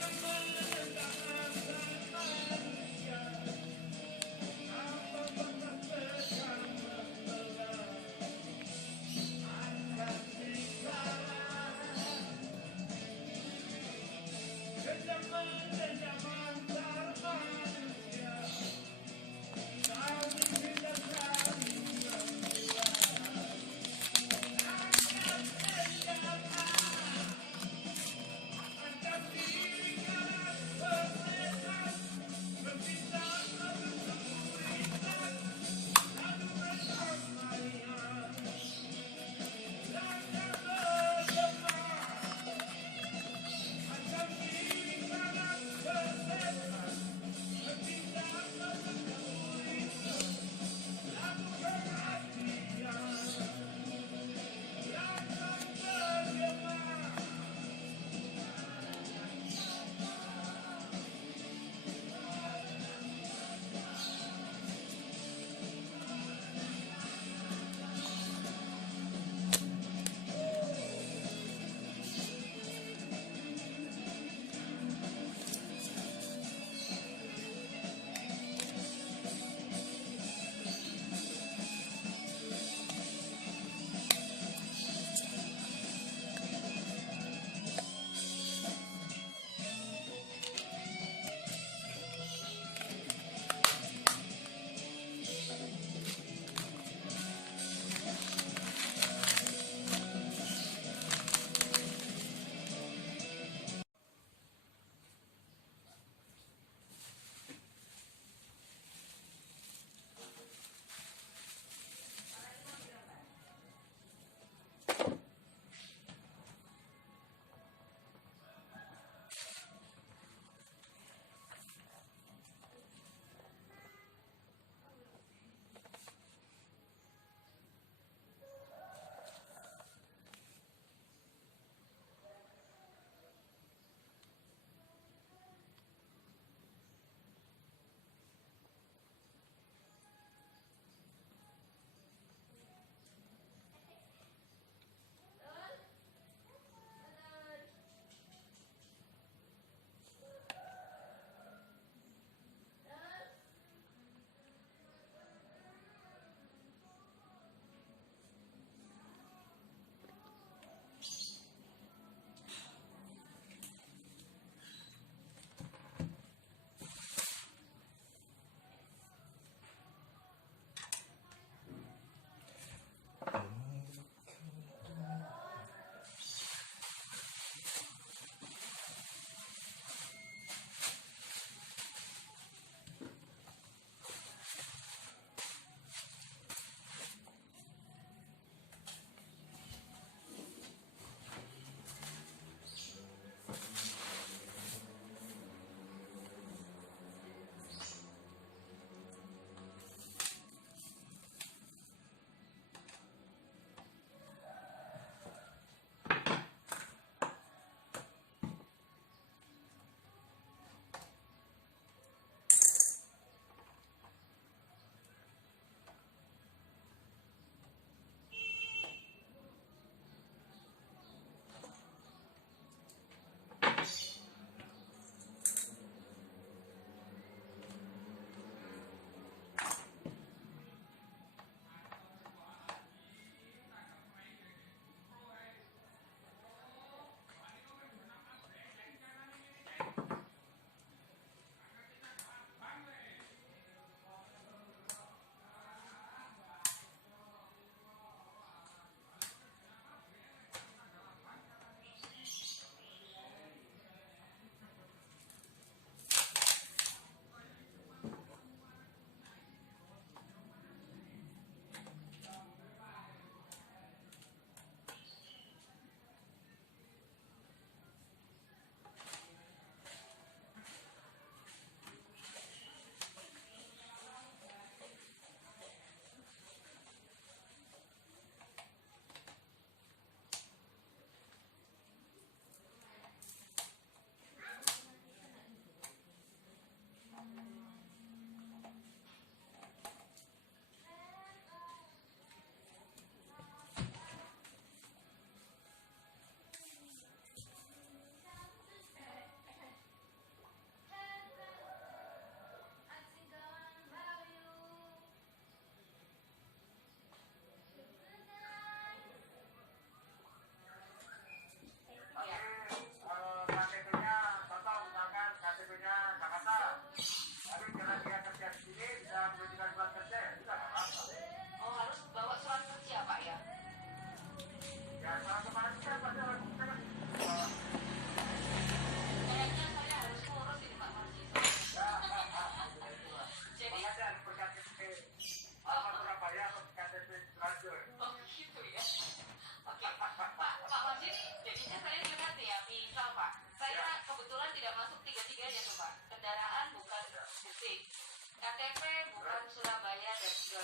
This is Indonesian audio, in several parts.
Thank you.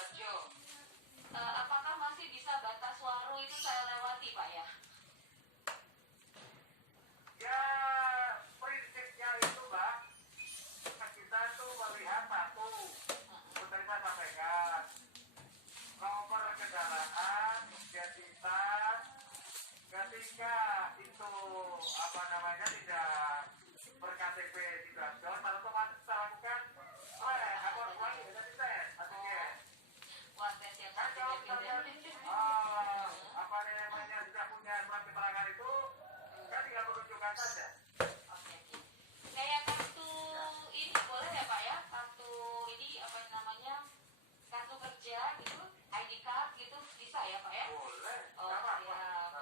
Sidoarjo. Apakah masih bisa batas Waru itu saya lewati, Pak ya? Ya, prinsipnya itu, Mbak, kita tuh melihat satu, seperti saya sampaikan, nomor kendaraan, identitas, ketika itu tidak berKTP Sidoarjo, otomatis kita lakukan lapor ulang identitas antigen. Wah, tes yang Kan kalau misalnya sudah punya surat keterangan itu, kan tinggal menunjukkan saja. Oke. Kayak kartu ini boleh ya Pak ya? Kartu ini apa namanya? Kartu kerja gitu, ID card gitu bisa ya Pak ya? Boleh. Oh, Nggak apa-apa. siap.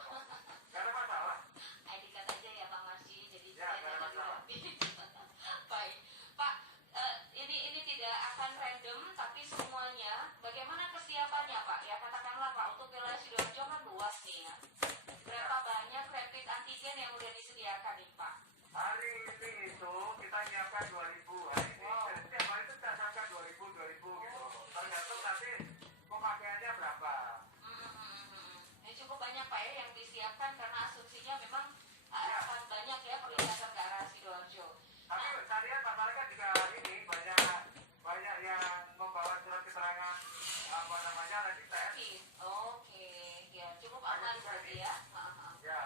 Nggak ada masalah. ID card aja ya Pak Marsi. Jadi Ya, saya nggak ada jadi masalah. rapi. Baik. Pak, ini tidak akan random tapi semuanya bagaimana kesiapannya Pak? Ya katakanlah Pak untuk wilayah Sidoarjo kan luas nih ya. Berapa banyak rapid antigen yang udah disediakan nih Pak? Hari ini itu kita nyiapkan 2000 hari ini. Wow. Jadi setiap hari itu kita siapkan 2000 gitu. Tergantung nanti pemakaiannya berapa. Ini cukup banyak Pak ya yang disiapkan karena asumsinya memang akan banyak ya perlintasan ke arah Sidoarjo. Tapi saya lihat masyarakat juga ini banyak yang membawa surat keterangan rapid test. Oke, ya cukup aman berarti ya. Ya,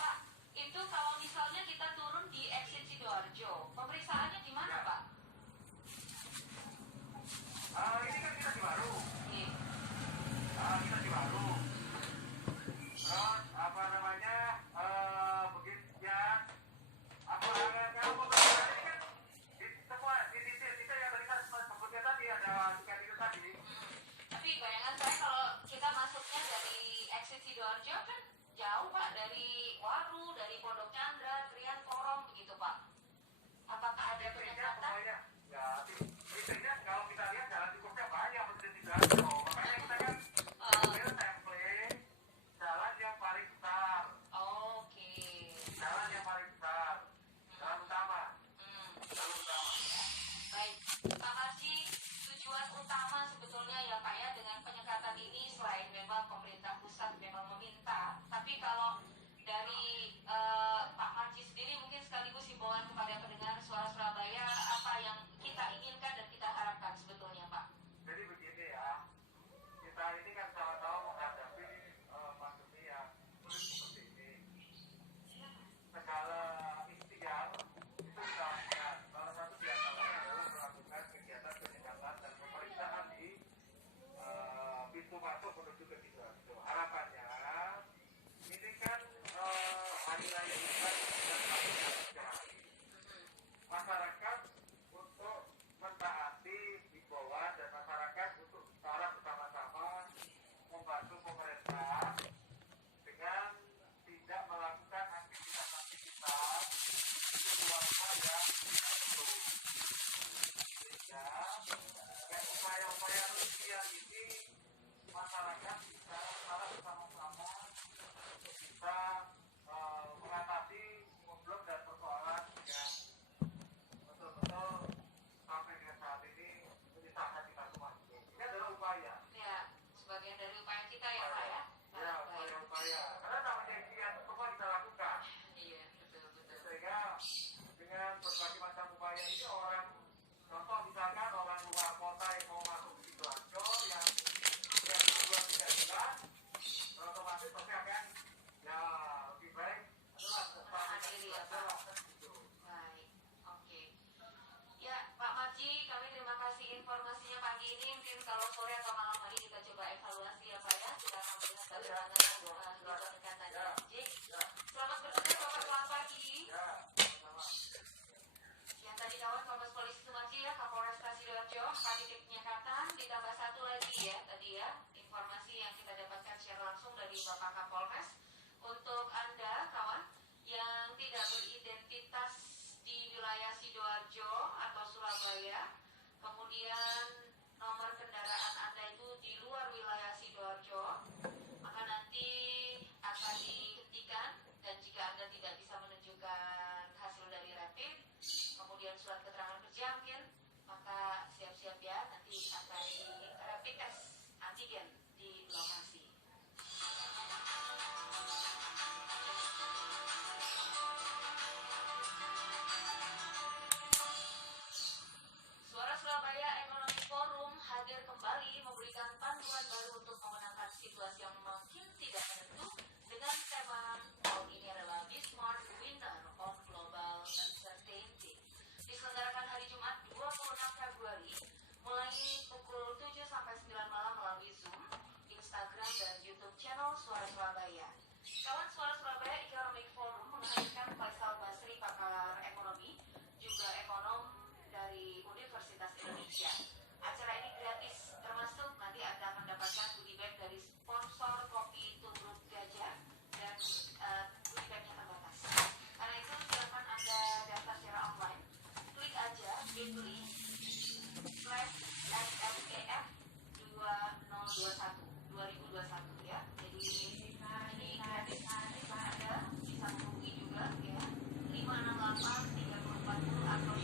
Pak, itu kalau misalnya kita turun di exit Sidoarjo, pemeriksaannya di mana Ya. Pak? ini kan kita di Waru. Oke. Kita di Waru. Terus begitu ya. Kalau pemeriksaan ini kan di semua di titik kita yang tadi kan sebutnya tadi ada tiket itu tadi. Tapi bayangan saya kalau kita masuknya dari exit Sidoarjo kan jauh Pak, dari Waru, dari Pondok Chandra, Krian, Porong begitu Pak. Apakah ada penyekatan? Intinya kalau kita lihat jalan tikusnya banyak seperti Sidoarjo. Makanya kita kan ambil template jalan yang paling besar. Oke. Jalan yang paling besar. Jalan utama. Jalan utama. Baik, Pak Marsi, tujuan utama sebetulnya ya Pak ya dengan penyekatan ini selain memang pemerintah pusat memang meminta, tapi kalau dari Pak Marsi sendiri mungkin sekaligus himbauan kepada pendengar Suara Surabaya apa yang kita inginkan dan kita harapkan sebetulnya Pak. Jadi begini ya, kita ini kan sama-sama menghadapi pandemi yang sulit seperti ini. Segala ikhtiar itu kita lakukan. Salah satu di antaranya adalah melakukan kegiatan penyekatan dan pemeriksaan di pintu masuk menuju ke Sidoarjo. Harapannya ini kan hari raya Imlek dan hari masyarakat untuk mentaati himbauan dan masyarakat untuk secara bersama-sama membantu pemerintah dengan tidak melakukan aktivitas di luar rumah yang tidak perlu. Sehingga dengan upaya-upaya rupiah ini masyarakat bisa secara bersama-sama bisa mengatasi problem dan persoalan yang betul-betul sampai dengan saat ini menyusahkan kita semua. Ini adalah upaya. Ya, sebagian dari upaya kita ya Pak ya. Ya, upaya. Karena namanya ikhtiar semua kita lakukan. Iya, betul. Sehingga dengan berbagai macam upaya ini orang, contoh misalkan orang luar kota yang mau masuk ke Sidoarjo yang tujuan tidak jelas, otomatis pasti akan ya lebih baik adalah Menahan diri ya Pak. Baik, oke. Ya Pak Marji, kami terima kasih informasinya pagi ini. Mungkin kalau sore atau malam hari kita coba evaluasi ya Pak ya. Kita akan melihat bagaimana di peningkatannya. Selamat bertugas Bapak, selamat pagi. Yang tadi kawan Kombes Polisi Sumarji ya, Kapolres Sidoarjo, titik penyekatan, ditambah satu lagi ya tadi ya, informasi yang kita dapatkan secara langsung dari Bapak Kapolres. Untuk Anda kawan yang tidak beridentitas di wilayah Sidoarjo atau Surabaya, kemudian nomor kendaraan Anda itu di luar wilayah Sidoarjo, maka nanti akan situasi yang makin tidak menentu dengan tema tahun ini adalah Be Smart Winner on Global Uncertainty. Diselenggarakan hari Jumat 26 Februari mulai pukul 7 sampai 9 malam melalui Zoom, Instagram, dan YouTube channel Suara Surabaya. Kawan Suara Surabaya Economic Forum menghadirkan Faisal Basri, pakar ekonomi, juga ekonom dari Universitas Indonesia. Acara ini gratis, termasuk nanti Anda akan mendapatkan goodie bag dari sponsor kopi Tubruk Gajah dan goodie bagnya terbatas. Karena itu silakan Anda daftar secara online. Klik aja bit.ly/SMEF 2021 ya. Jadi ini gratis, Anda bisa menghubungi juga ya 568 3040 atau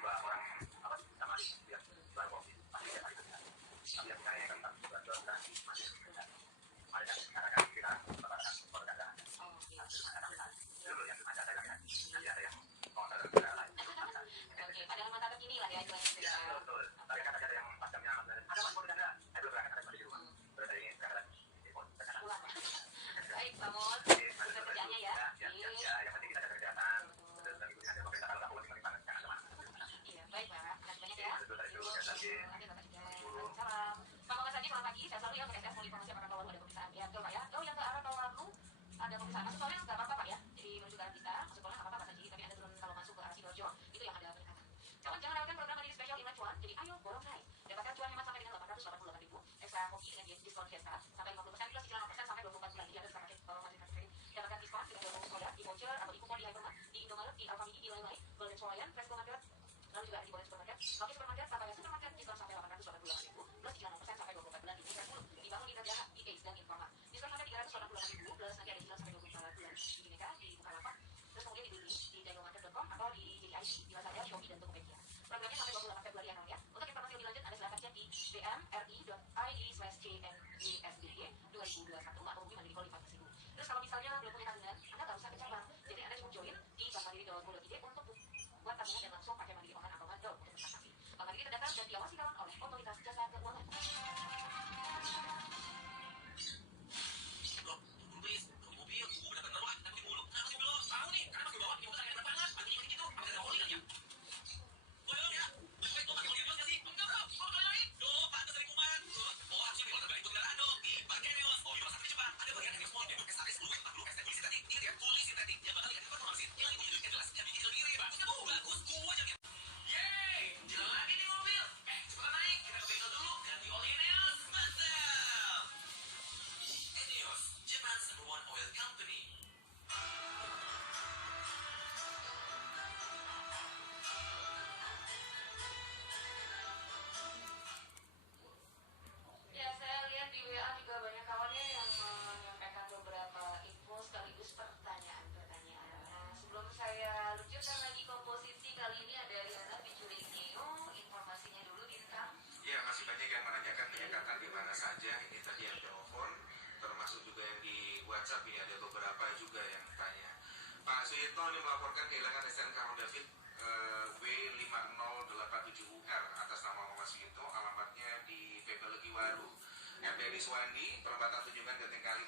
2 orang apa sama dia baru kopi pasti dia Bagi supermarket, Sapaya Supermarket diskon sampai 888.000 plus cicilan 0% sampai 24 bulan di Unit 10. Dibangun di Kerja, di Ace dan Informa. Diskon sampai 388.000 plus nanti ada cicilan sampai 24 bulan di Bineka, di Bukalapak. Terus kemudian dibeli di jagomarket.com atau di JIC, di Lazada, Shopee, dan Tokopedia. Programnya sampai 28 Februari ya, ya. Untuk informasi lebih lanjut, Anda silakan cek di bmri.id/cnysdg 2021 atau hubungi Mandiri Call 14.000. Terus kalau misalnya belum punya tabungan, Anda nggak usah ke cabang. Jadi Anda cukup join di bankmandiri.go.id untuk buat tabungan dan langsung pakai Mandiri Online atau Mandor untuk transaksi. Bank Mandiri terdaftar dan diawasi kawan oleh Otoritas Jasa Keuangan. Ya, saya lihat di WA juga banyak kawannya yang menyampaikan beberapa info sekaligus pertanyaan-pertanyaan. Nah, sebelum saya luncurkan lagi komposisi kali ini ada Riana featuring Neo. Informasinya dulu, Bintang. Ya, masih banyak yang menanyakan penyekatan di mana saja. Ini tadi yang telepon, termasuk juga yang di WhatsApp. Ini ada beberapa juga yang tanya. Pak Suyitno ini melaporkan kehilangan STNK Honda Fit W5087UR atas nama Muhammad Suyitno, alamatnya di PP Legiwaru. RT Riswandi, perempatan Tunjungan Genting Kalimantan.